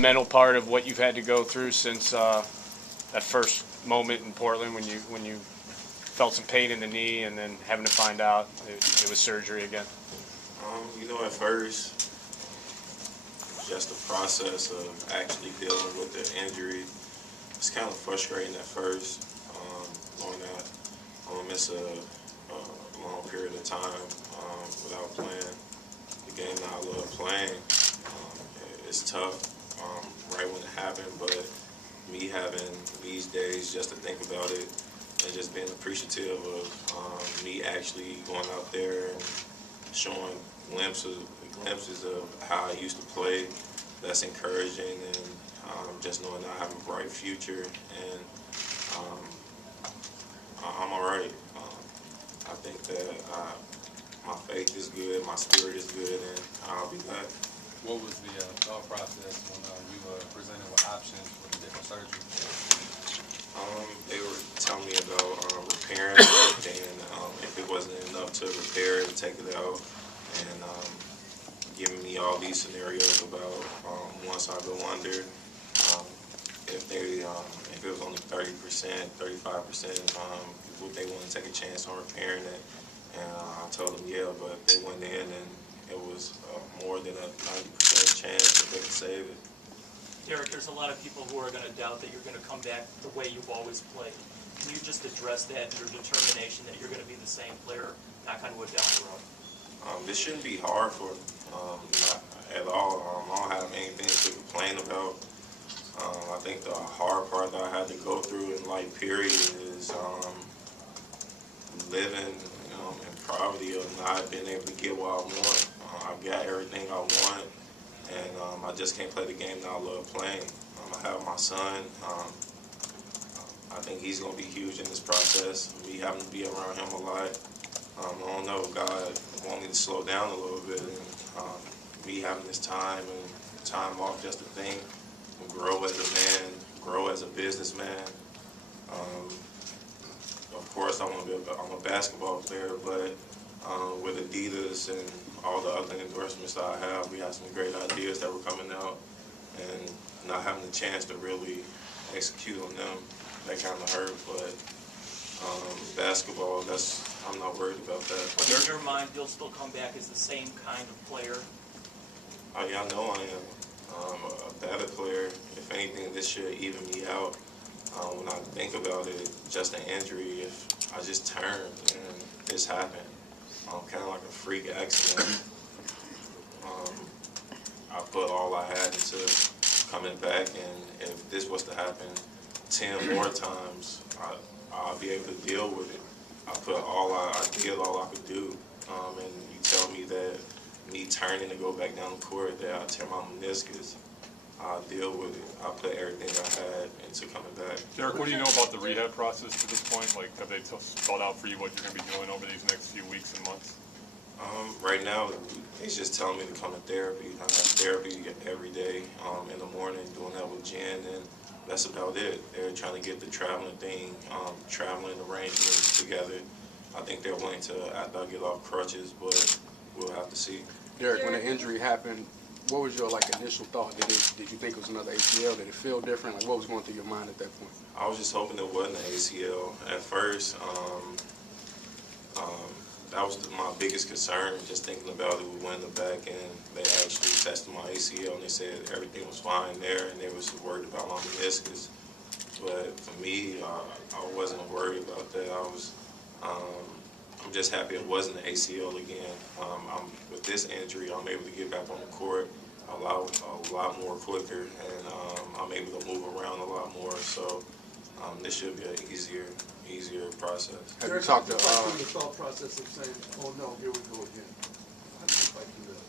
Mental part of what you've had to go through since that first moment in Portland when you felt some pain in the knee and then having to find out it was surgery again? At first, just the process of actually dealing with the injury, it's kind of frustrating at first, knowing that I'm going to miss a long period of time without playing the game that I love playing. It's tough right when it happened, but me having these days just to think about it and just being appreciative of me actually going out there and showing glimpses of how I used to play, that's encouraging, and just knowing that I have a bright future, and I'm all right. I think that my faith is good, my spirit is good, and I'll be back. What was the thought process when you were presented with options for the different surgeries? They were telling me about repairing it, and if it wasn't enough to repair it, take it out, and giving me all these scenarios about once I go under, if it was only 30%, 35%, would they want to take a chance on repairing it? And I told them yeah, but they went in and it was more than a 90% chance that they could save it. Derrick, there's a lot of people who are going to doubt that you're going to come back the way you've always played. Can you just address that, your determination that you're going to be the same player, knock on wood, down the road? This shouldn't be hard for me, not at all. I don't have anything to complain about. I think the hard part that I had to go through in life, period, is living in poverty of not being able to get what I want. I've got everything I want, and I just can't play the game that I love playing. I have my son. I think he's going to be huge in this process. Me having to be around him a lot. I don't know, God want me to slow down a little bit, and me having this time and time off just to think, and grow as a man, grow as a businessman. Of course, I'm a basketball player, but with Adidas and all the other endorsements that I have, we have some great ideas that were coming out, and not having the chance to really execute on them, that kind of hurt. But basketball, I'm not worried about that. But in your mind, you'll still come back as the same kind of player? Yeah, I know I am. A better player. If anything, this should even me out. When I think about it, just an injury, if I just turned and this happened, kind of like a freak accident. I put all I had into coming back, and if this was to happen 10 more times, I'll be able to deal with it. I did all I could do, and you tell me that me turning to go back down the court, that I tear my meniscus, I'll deal with it. I put everything I had into coming back. Derrick, what do you know about the rehab process to this point? Like, have they spelled out for you what you're going to be doing over these next few weeks and months? Right now, he's just telling me to come to therapy. I have therapy every day in the morning, doing that with Jen, and that's about it. They're trying to get the traveling thing, traveling arrangements together. I think they're willing to, after I get off crutches, but we'll have to see. Derrick, when the injury happened, what was your initial thought? Did you think it was another ACL? Did it feel different? What was going through your mind at that point? I was just hoping it wasn't an ACL. At first, that was my biggest concern, just thinking about it. We went in the back and they actually tested my ACL and they said everything was fine there, and they was worried about my meniscus. But for me, I wasn't worried about that. I'm just happy it wasn't an ACL again. With this injury, I'm able to get back on the court a lot more quicker, and I'm able to move around a lot more. So this should be an easier process. Have you talked to the thought process of saying, "Oh no, here we go again"? How do you fight through that?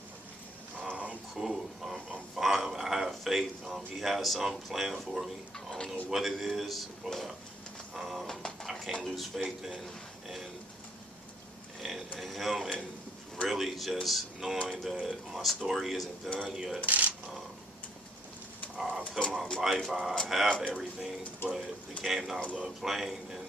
I'm cool. I'm fine. I have faith. He has something planned for me. I don't know what it is, but I can't lose faith in him, and really just knowing that my story isn't done yet. I put my life, I have everything, but the game that I love playing, and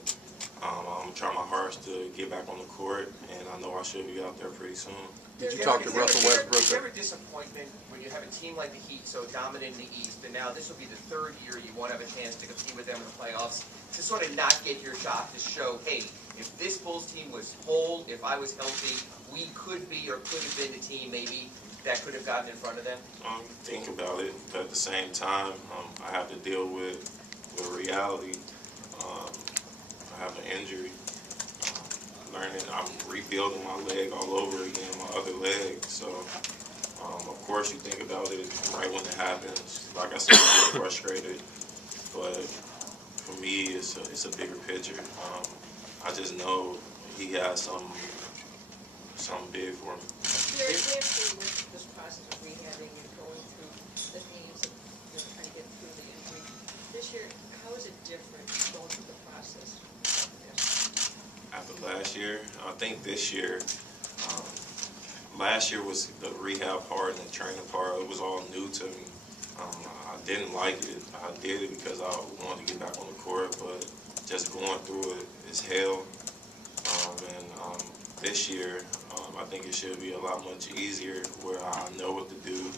I'm trying my hardest to get back on the court, and I know I should be out there pretty soon. Did you talk to Russell Is there Westbrook? ever disappointment when you have a team like the Heat so dominant in the East, and now this will be the third year you won't have a chance to compete with them in the playoffs, to sort of not get your shot to show, hey, if this Bulls team was whole, if I was healthy, we could be or could have been the team maybe that could have gotten in front of them? Think about it, but at the same time, I have to deal with reality. I have an injury. I'm rebuilding my leg all over again, my other leg. So, of course, you think about it right when it happens. Like I said, I get frustrated, but for me, it's a bigger picture. I just know he has something big for me. Derrick, with this process of rehabbing and going through the games and trying to get through the injury, this year, how is it different going through the process? After last year, I think this year, last year was the rehab part and the training part. It was all new to me. I didn't like it. I did it because I wanted to get back on the court, but just going through it is hell. This year, I think it should be a lot much easier where I know what to do.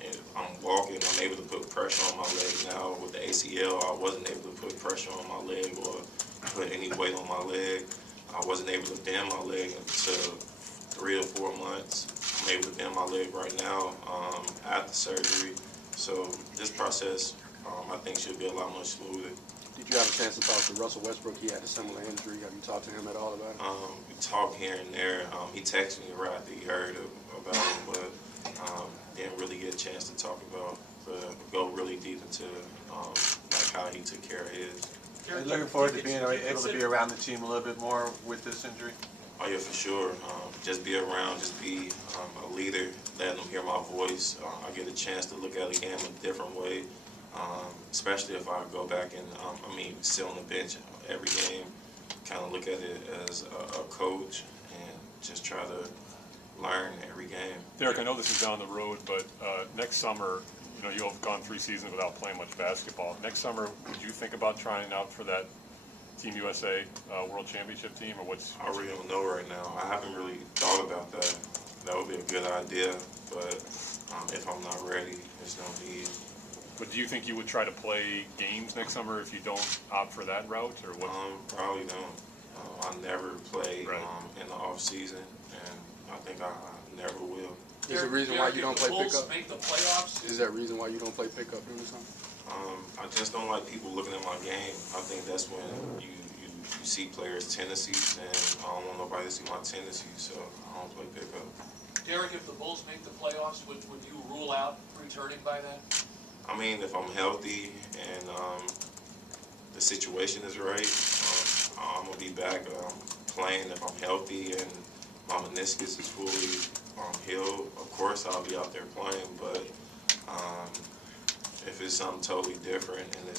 If I'm walking, I'm able to put pressure on my leg now. With the ACL, I wasn't able to put pressure on my leg or put any weight on my leg. I wasn't able to bend my leg until 3 or 4 months. I'm able to bend my leg right now after surgery. So this process, I think, should be a lot much smoother. Did you have a chance to talk to Russell Westbrook? He had a similar injury. Have you talked to him at all about it? We talk here and there. He texted me right after he heard about it, but didn't really get a chance to talk about, go really deep into like how he took care of his. Are you looking forward to being able to be around the team a little bit more with this injury? Oh yeah, for sure. Just be around, just be a leader, letting them hear my voice. I get a chance to look at the game a different way, especially if I go back and sit on the bench every game, kind of look at it as a coach and just try to learn every game. Derrick, I know this is down the road, but next summer, you have gone 3 seasons without playing much basketball. Next summer, would you think about trying out for that Team USA World Championship team, or what's? I really don't know right now. I haven't really thought about that. That would be a good idea, but if I'm not ready, there's no need. But do you think you would try to play games next summer if you don't opt for that route, or what? Probably don't. I never play Right. In the off season, and I think I never will. Is there a reason why you don't play Bulls pickup? make the playoffs? Is there a reason why you don't play pickup during the summer? I just don't like people looking at my game. I think that's when you see players' tendencies, and I don't want nobody to see my tendencies, so I don't play pickup. Derrick, if the Bulls make the playoffs, would you rule out returning by then? I mean, if I'm healthy and the situation is right, I'm going to be back playing. If I'm healthy and my meniscus is fully healed, of course I'll be out there playing, but if it's something totally different and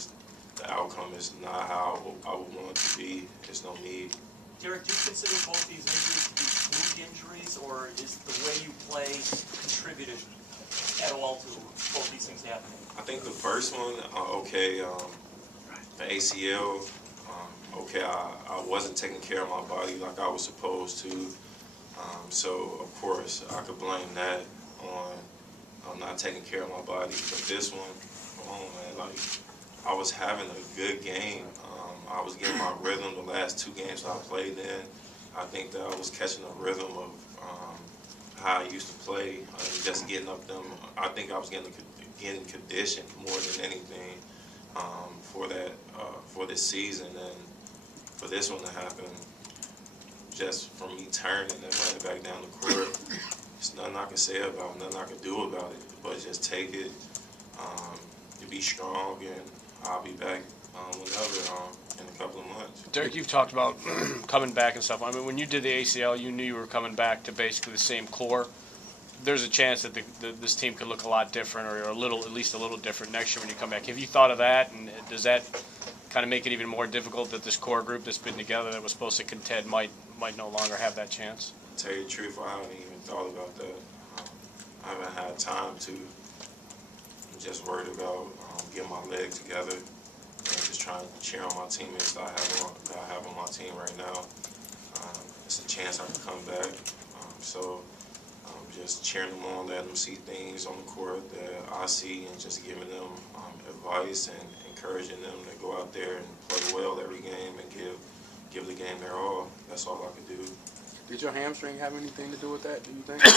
the outcome is not how I would want it to be, there's no need. Derrick, do you consider both these injuries to be fluke injuries, or is the way you play contributed at all to both these things happening? I think the first one, the ACL, I wasn't taking care of my body like I was supposed to. So, of course, I could blame that on not taking care of my body. But this one, come on, man, I was having a good game. I was getting my rhythm the last 2 games that I played in. I think that I was catching the rhythm of how I used to play, just getting up them. I think I was getting conditioned more than anything for this season, and for this one to happen, just from me turning and running back down the court, there's nothing I can say about it, nothing I can do about it, but just take it, to be strong, and I'll be back whenever, in a couple of months. Derrick, you've talked about coming back and stuff. I mean, when you did the ACL, you knew you were coming back to basically the same core. There's a chance that this team could look a lot different, or at least a little different next year when you come back. Have you thought of that, and does that kind of make it even more difficult that this core group that's been together that was supposed to contend might no longer have that chance? To tell you the truth, I haven't even thought about that. I haven't had time to. I'm just worried about getting my leg together and just trying to cheer on my teammates that I have on my team right now. It's a chance I can come back. So just cheering them on, letting them see things on the court that I see, and just giving them advice and encouraging them to go out there and play well every game and give the game their all. That's all I could do. Did your hamstring have anything to do with that, do you think? I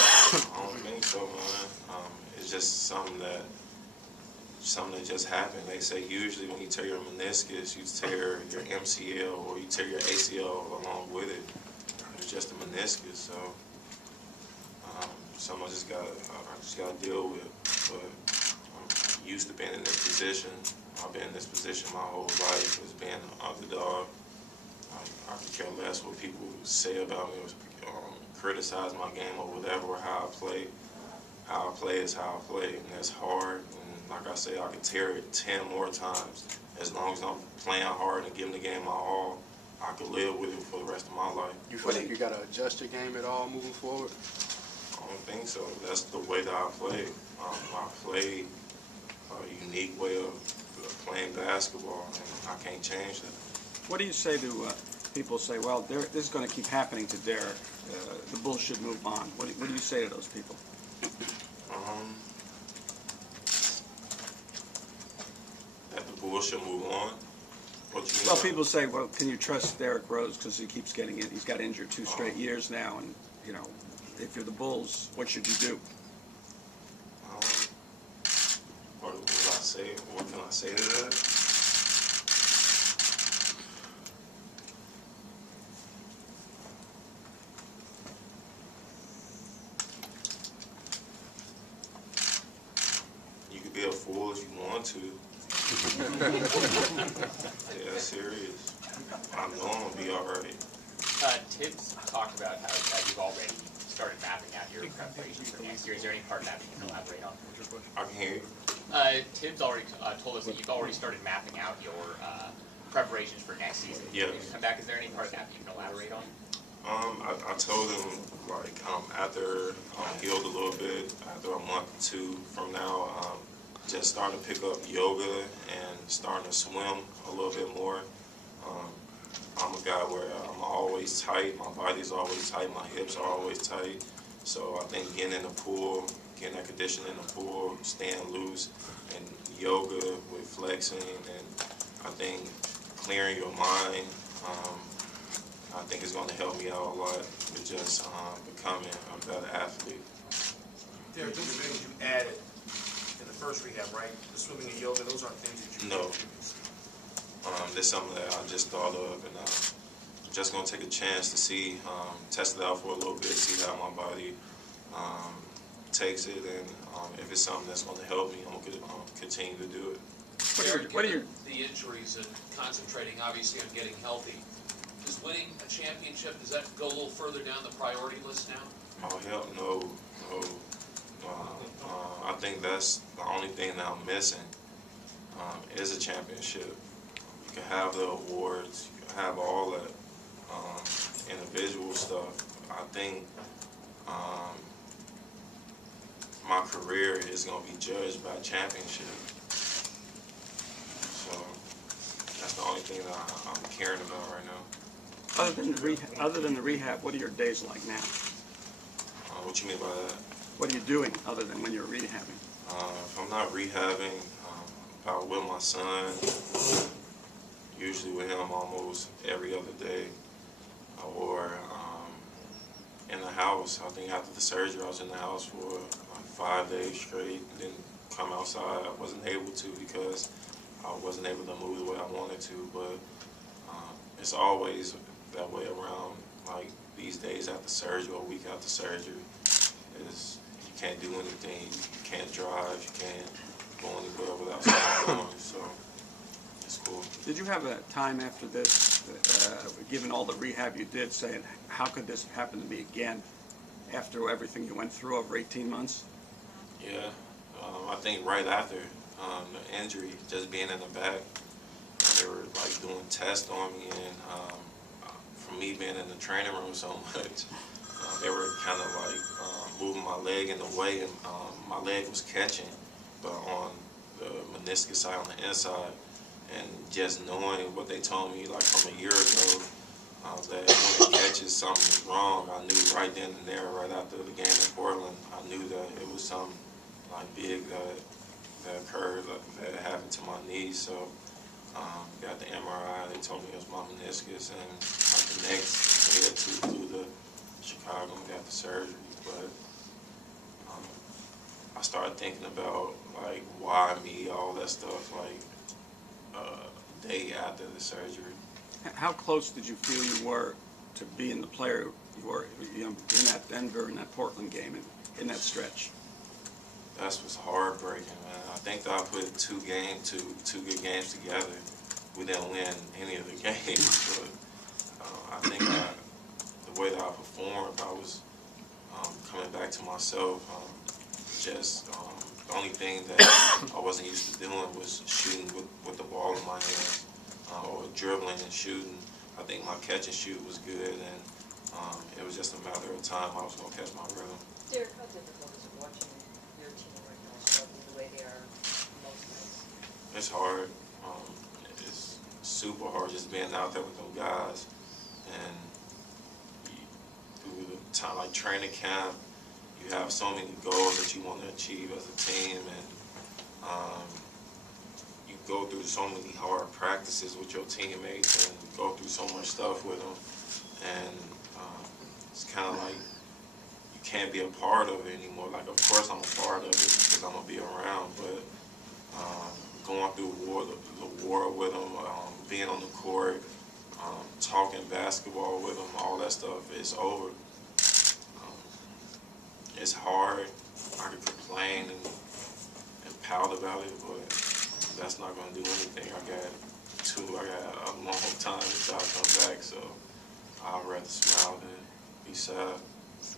don't think so, man. It's just something that just happened. They say usually when you tear your meniscus, you tear your MCL or you tear your ACL along with it. It's just a meniscus, so something I just gotta deal with. But I'm used to being in this position. I've been in this position my whole life as being an underdog. I could care less what people say about me, or criticize my game or whatever, or how I play. How I play is how I play, and that's hard. And like I say, I could tear it 10 more times. As long as I'm playing hard and giving the game my all, I could live with it for the rest of my life. You feel like you got to adjust your game at all moving forward? I don't think so. That's the way that I play. I play a unique way of playing basketball, and I can't change that. What do you say to people say, well, this is going to keep happening to Derrick. The Bulls should move on. What do you say to those people? That the Bulls should move on. What you mean? Well, people say, well, can you trust Derrick Rose because he keeps getting it? He's got injured 2 straight years now, and you know, if you're the Bulls, what should you do? What would I say? What can I say to that? You could be a fool if you want to. Yeah, serious. I know I'm gonna be all right. Tibbs talked about how you've already started mapping out your preparations for next year. Is there any part of that you can elaborate on? I can hear you. Tibbs already told us that you've already started mapping out your preparations for next season. Yeah. When you come back, is there any part of that you can elaborate on? I told him, like, after I'm healed a little bit, after a month or 2 from now, just starting to pick up yoga and starting to swim a little bit more. I'm a guy where I'm always tight, my body's always tight, my hips are always tight. So I think getting in the pool, getting that condition in the pool, staying loose, and yoga with flexing, and I think clearing your mind, I think it's going to help me out a lot with just becoming a better athlete. Derrick, those are things you added in the first rehab, right? The swimming and yoga, those aren't things that you No. That's something that I just thought of, and I'm just going to take a chance to see, test it out for a little bit, see how my body takes it, and if it's something that's going to help me, I'm going to continue to do it. What are your the injuries and concentrating obviously on getting healthy? Does winning a championship, does that go a little further down the priority list now? Oh, hell no. I think that's the only thing that I'm missing is a championship. You can have the awards, you can have all that individual stuff. I think my career is going to be judged by championship. So that's the only thing that I'm caring about right now. other than the rehab, what are your days like now? What you mean by that? What are you doing other than when you're rehabbing? If I'm not rehabbing, I'm with my son, usually with him almost every other day, or in the house. I think after the surgery, I was in the house for like 5 days straight, didn't come outside. I wasn't able to because I wasn't able to move the way I wanted to, but it's always that way around, like these days after surgery or a week after surgery. Is you can't do anything, you can't drive, you can't go anywhere without something going, so it's cool. Did you have a time after this, given all the rehab you did, saying, how could this happen to me again after everything you went through over 18 months? Yeah, I think right after the injury, just being in the back, they were like doing tests on me, and for me being in the training room so much, they were kind of like moving my leg in the way, and my leg was catching, but on the meniscus side, on the inside, and just knowing what they told me like from a year ago, That when it catches something was wrong, I knew right then and there, right after the game in Portland, I knew that it was something like big that occurred, that happened to my knee. So got the MRI. They told me it was my meniscus, and like the next day or two flew to Chicago and got the surgery. But I started thinking about like why me, all that stuff, like day after the surgery. How close did you feel you were to being the player you were, in that Denver and that Portland game, in that stretch? That was heartbreaking, man. I think that I put two good games together. We didn't win any of the games, but I think the way that I performed, I was coming back to myself. The only thing that I wasn't used to doing was shooting with the ball in my hands, or dribbling and shooting. I think my catch and shoot was good, and it was just a matter of time I was going to catch my rhythm. Derrick, how difficult is it watching your team right now struggle the way they are most nights? It's hard. It's super hard just being out there with them guys, and through the time like training camp, you have so many goals that you want to achieve as a team, and you go through so many hard practices with your teammates and go through so much stuff with them, and it's kind of like you can't be a part of it anymore. Like, of course I'm a part of it because I'm going to be around, but going through the war with them, being on the court, talking basketball with them, all that stuff is over. It's hard. I could complain and pout about it, but that's not going to do anything. I got a long time until I come back, so I'd rather smile than be sad.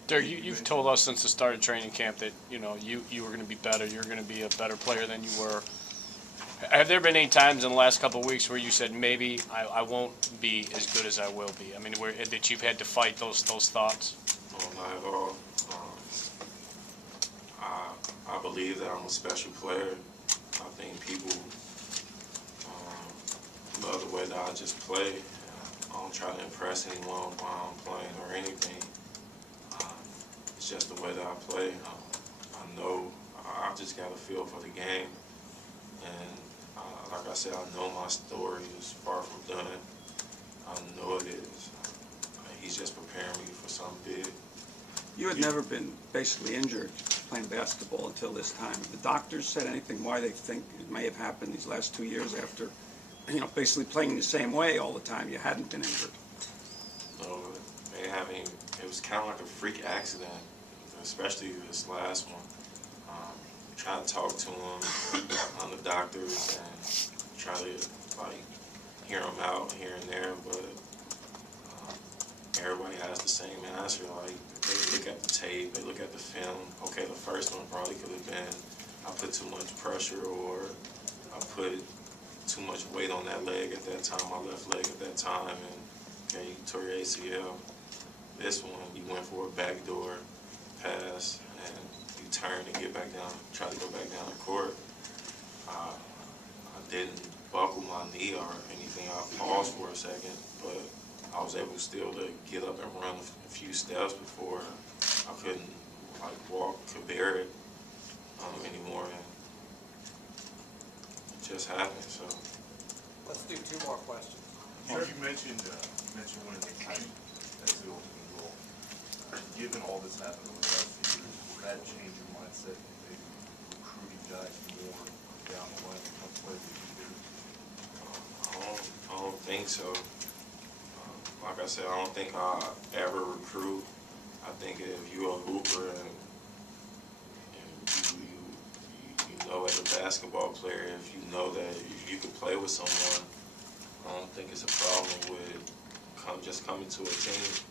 Derrick, you've told us since the start of training camp that you were going to be better. You're going to be a better player than you were. Have there been any times in the last couple of weeks where you said maybe I won't be as good as I will be? I mean, that you've had to fight those thoughts? No, not at all. I believe that I'm a special player. I think people love the way that I just play. I don't try to impress anyone while I'm playing or anything. It's just the way that I play. I know I just got a feel for the game, and like I said, I know my story is far from done. I know it is. He's just preparing me for something big. You had never been basically injured playing basketball until this time. Have the doctors said anything why they think it may have happened these last 2 years after, basically playing the same way all the time? You hadn't been injured. No, they haven't. It was kind of like a freak accident, especially this last one. Trying to talk to them, the doctors, and try to hear them out here and there, but everybody has the same answer. They look at the tape, they look at the film. Okay, the first one probably could have been I put too much pressure, or I put too much weight on that leg at that time, my left leg at that time, and okay, you tore your ACL. This one, you went for a backdoor pass, and you turned and get back down, try to go back down the court. I didn't buckle my knee or anything. I paused for a second, but I was able still to get up and run a few steps before I couldn't walk, could bear it anymore. And it just happened. So Let's do two more questions. You mentioned winning the game as the ultimate goal. Given all that's happened over the last few years, will that change your mindset and maybe recruiting guys more down the line and play the I don't think so. Like I said, I don't think I'll ever recruit. I think if you're a hooper and you know as a basketball player, if you know that if you can play with someone, I don't think it's a problem with just coming to a team.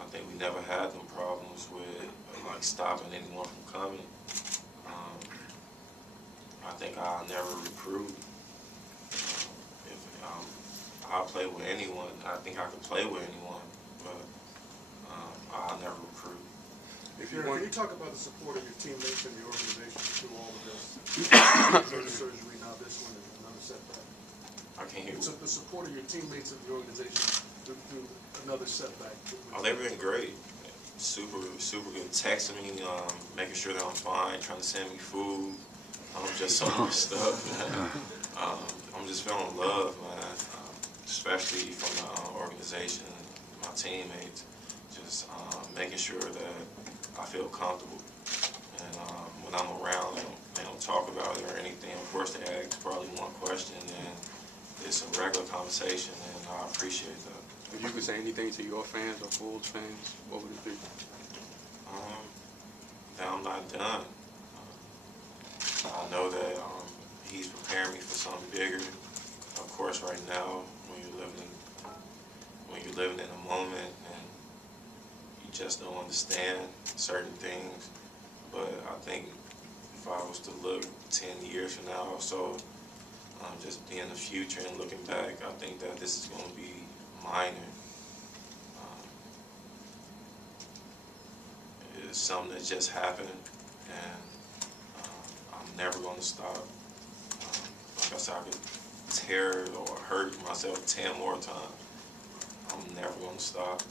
I think we never had them problems with stopping anyone from coming. I think I'll never recruit. I'll play with anyone. I think I can play with anyone, but I'll never recruit. Can you talk about the support of your teammates and the organization through all of this? First surgery, now this one, and another setback. I can't hear you. The support of your teammates and the organization through another setback? Oh, they've been great. Super good. Texting me, making sure that I'm fine, trying to send me food, just so much stuff. I'm just feeling love, man, especially from the organization, my teammates, just making sure that I feel comfortable. And when I'm around, they don't talk about it or anything. Of course, they ask probably one question, and it's a regular conversation, and I appreciate that. If you could say anything to your fans or Bulls fans, what would it be? That I'm not done. I know that he's preparing me for something bigger. Of course, right now, when you're living in a moment and you just don't understand certain things. But I think if I was to look 10 years from now or so, just being the future and looking back, I think that this is going to be minor. It's something that just happened, and I'm never going to stop. Like I said, I could tear or hurt myself 10 more times. I'm never going to stop.